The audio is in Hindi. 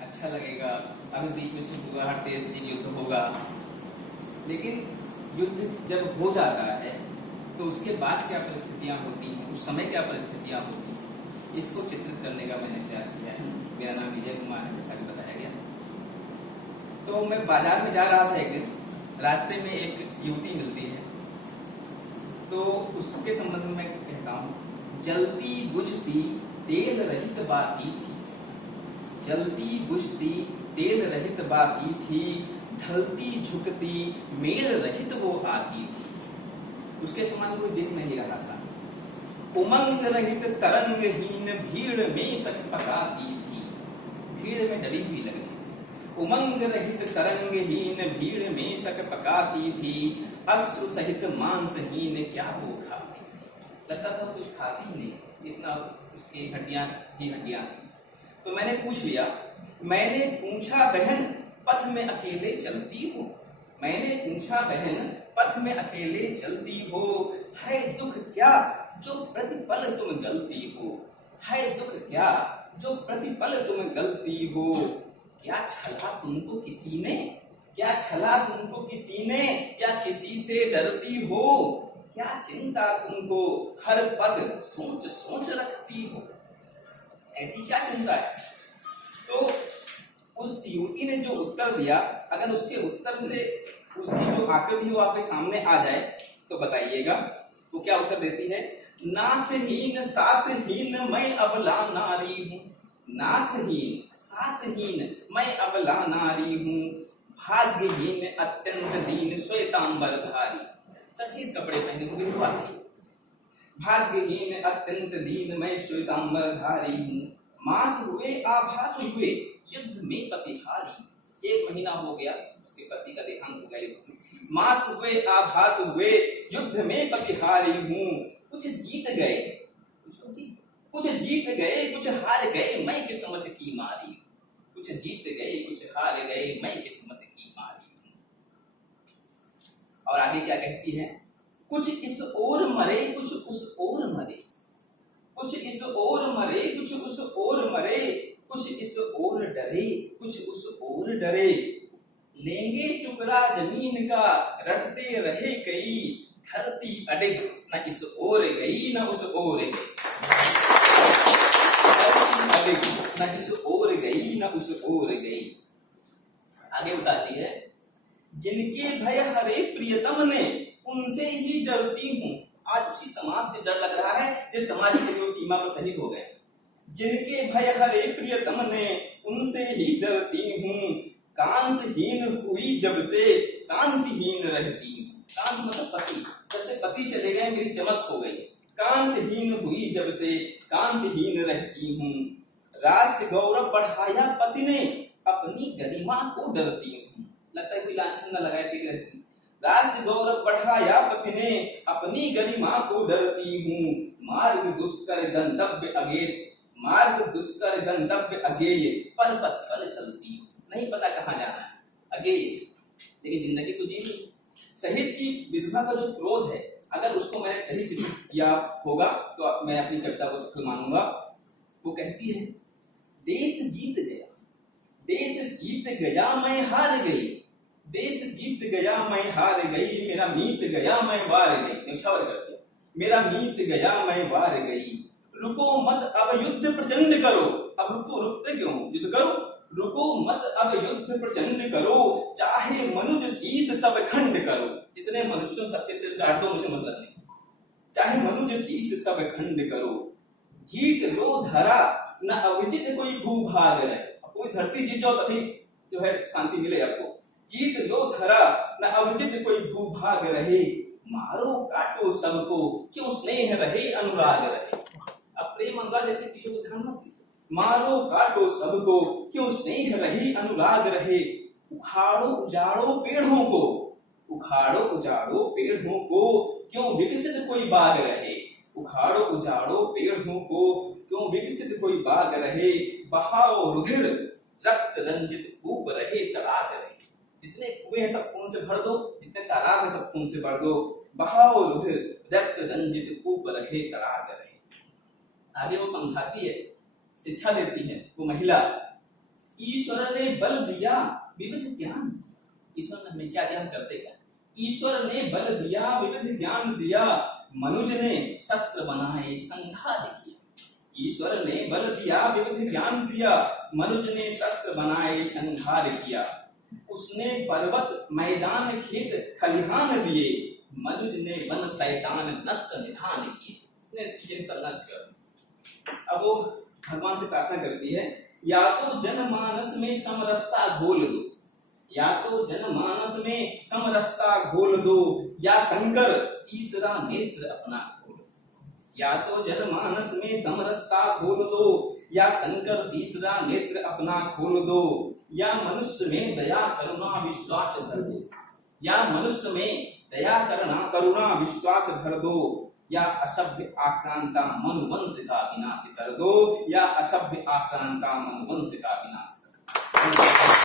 अच्छा लगेगा, अभी बीच में सुबह तेज थी, युद्ध होगा। लेकिन युद्ध जब हो जाता है तो उसके बाद क्या परिस्थितियां होती हैं, उस समय क्या परिस्थितियां होती हैं, इसको चित्रित करने का मैंने प्रयास किया है। मेरा नाम विजय कुमार है, जैसा कि बताया गया। तो मैं बाजार में जा रहा था एक दिन, रास्ते में एक युवती मिलती है, तो उसके संबंध में मैं कहता हूँ, जलती बुझती तेल रहित बाती थी, जलती बुझती तेल रहित बाती थी, ढलती झुकती मेल रहित वो आती थी। उसके समान कोई दिख नहीं रहा था। उमंग रहित तरंगहीन भीड़ में सकपकाती थी, भीड़ में डरी हुई लग रही थी। उमंग रहित तरंगहीन भीड़ में सकपकाती थी, अश्रु सहित मांसहीन क्या वो खाती थी। लगता था कुछ खाती ही नहीं, इतना उसकी हड्डियां ही हड्डियां थी। तो मैंने पूछ लिया, मैंने पूछा बहन पथ में अकेले चलती हो, मैंने पूछा बहन पथ में अकेले चलती हो, है दुख क्या जो प्रतिपल तुम गलती हो, है दुख क्या जो प्रतिपल तुम गलती हो। क्या छला तुमको किसी ने, क्या छला तुमको किसी ने, क्या किसी से डरती हो, क्या चिंता तुमको हर पग सोच सोच रखती हो। ऐसी क्या चिंता है। तो उस युवती ने जो उत्तर दिया, अगर उसके उत्तर से उसकी जो आकृति वो आपके सामने आ जाए तो बताइएगा वो क्या उत्तर देती है। नाथहीन साथहीन मैं अबला नारी हूँ, नाथहीन साथहीन मैं अबला नारी हूँ, भाग्यहीन अत्यंत दीन श्वेतांबर धारी। सफेद कपड़े पहने तो विधवा थी। भाग्यहीन अत्यंत दीन मैं श्वेतांबर धारी हूँ, मास हुए आभास हुए युद्ध में पतिहारी। 1 महीना हो गया, उसके पति का देहांत हो गया युद्ध में। मास हुए आभास हुए युद्ध में पतिहारी हूँ, कुछ जीत गए, कुछ जीत गए कुछ हार गए मैं किस्मत की मारी, कुछ जीत गए कुछ हार गए मैं किस्मत की मारी। और आगे क्या कहती है, कुछ इस ओर मरे कुछ उस ओर मरे, कुछ इस ओर मरे कुछ उस ओर मरे, कुछ इस ओर डरे कुछ उस ओर डरे, लेंगे टुकड़ा जमीन का रटते रहे कई, धरती अडिग न इस ओर गई न उस ओर गई, धरती अडिग न इस ओर गई न उस ओर गई। आगे बताती है, जिनके भय हरे प्रियतम ने उनसे ही डरती हूँ। आज उसी समाज से डर लग रहा है जिस समाज के जो सीमा पर शहीद हो गए। जिनके भय हरे प्रियतम ने उनसे ही डरती हूँ, कांतहीन हुई जब से कांतिहीन रहती हूँ। कांत मतलब पति, जब से पति चले गए मेरी चमक हो गई। कांतहीन हुई जब से कांतिहीन रहती हूँ, राष्ट्र गौरव बढ़ाया पति ने अपनी गरिमा को डरती हूँ। लगता है कोई लांछन न लगाए ठीक रहती। राष्ट्र गौरव बढ़ाया पति ने अपनी गरिमा को डरती हूँ, मार्ग दुष्कर गंतव्य अगेय, मार्ग दुष्कर गंतव्य अगेय, पर पथ पर चलती हूँ। नहीं पता कहाँ जाना है अगेय, लेकिन जिंदगी तो जी। शहीद की विधवा का जो क्रोध है, अगर उसको मैंने सही चित्रित किया होगा तो मैं अपनी कविता को सफल मानूंगा। वो कहती है, देश जीत गया, देश जीत गया मैं हार गई, देश जीत गया मैं हार गई, मेरा मीत गया मैं वार गई। न्यौछावर कर दिया, मेरा मीत गया मैं वार गई। रुको मत अब युद्ध प्रचंड करो, अब रुकते क्यों, युद्ध करो। रुको मत अब युद्ध प्रचंड करो, चाहे मनुज शीश सब खंड करो। इतने मनुष्यों सबके सिर काट दो, मुझे मतलब नहीं, चाहे मनुज शीश सब खंड करो। जीत लो धरा न अविजित कोई भूभाग रहे। कोई धरती जीत जाओ तभी जो है शांति मिले आपको। जीत लो धरा न अविजित कोई भूभाग रहे, मारो काटो सबको क्यों स्नेह रहे अनुराग रहे। अब प्रेम अनुराग जैसी चीजों को ध्यान मत दीजिए। मारो काटो सबको क्यों स्नेह रहे अनुराग रहे, उखाड़ो उजाड़ो पेड़ों को, उखाड़ो उजाड़ो पेड़ों को क्यों विकसित कोई बाग रहे, उखाड़ो उजाड़ो पेड़ों को क्यों विकसित कोई बाग रहे। बहाओ रुधिर रक्त रंजित कूप रहे तड़ाग रहे। जितने कुएं हैं सब खून से भर दो, जितने तालाब हैं सब खून से भर दो। बहाओ रुधिर रक्त रंजित कूप रहे तड़ाग रहे। आगे वो समझाती है, शिक्षा देती है वो महिला ईश्वर ने बल दिया विविध ज्ञान दिया। ईश्वर ने हमें क्या ध्यान करते क्या? ईश्वर ने बल दिया विविध ज्ञान दिया, मनुज ने शस्त्र बनाए संहार किया। ईश्वर ने बल दिया विविध ज्ञान दिया, मनुज ने शस्त्र बनाए संहार किया। उसने पर्वत मैदान खेत खलिहान दिए, मनुज ने वन शैतान नष्ट निधान किए। सब नष्ट कर। अब वो भगवान से प्रार्थना करती है, या तो जनमानस में समरसता घोल दो, या तो जनमानस में समरसता घोल दो, या शंकर तीसरा नेत्र अपना खोल दो। या तो जनमानस में समरसता घोल दो, या शंकर तीसरा नेत्र अपना खोल दो, या मनुष्य में दया करुणा विश्वास भर दो, या मनुष्य में दया करुणा विश्वास भर दो, या असभ्य आक्रांता मनुवंश का विनाश कर दो, या असभ्य आक्रांता मनुवंश का विनाश।